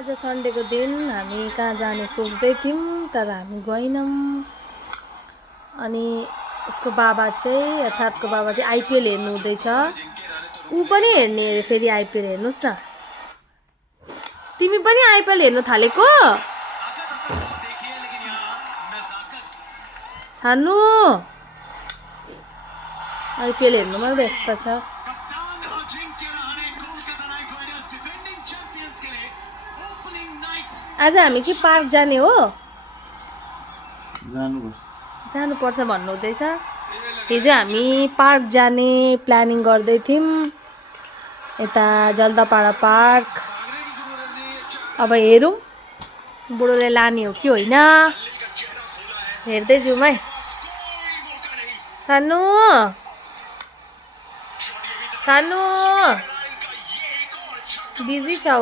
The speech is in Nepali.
आज सन्डेको दिन हामी कहाँ जाने सोच्दै थियौँ तर हामी गएनौँ। अनि उसको बाबा चाहिँ यथार्थको बाबा चाहिँ आइपिएल हेर्नु हुँदैछ। ऊ पनि हेर्ने अरे फेरि आइपिएल। हेर्नुस् न, तिमी पनि आइपिएल हेर्नु थालेको? सानो आइपिएल हेर्नुमा व्यस्त छ। आज हामी कि पार्क जाने हो? जानुपर्छ भन्नु हुँदैछ। हिजो हामी पार्क जाने प्लानिङ गर्दै थियौँ, यता जल्दापाडा पार्क। अब हेरौँ बुढोले लाने हो कि होइन, हेर्दै जाउँ है। सानो सानो बिजी छौ?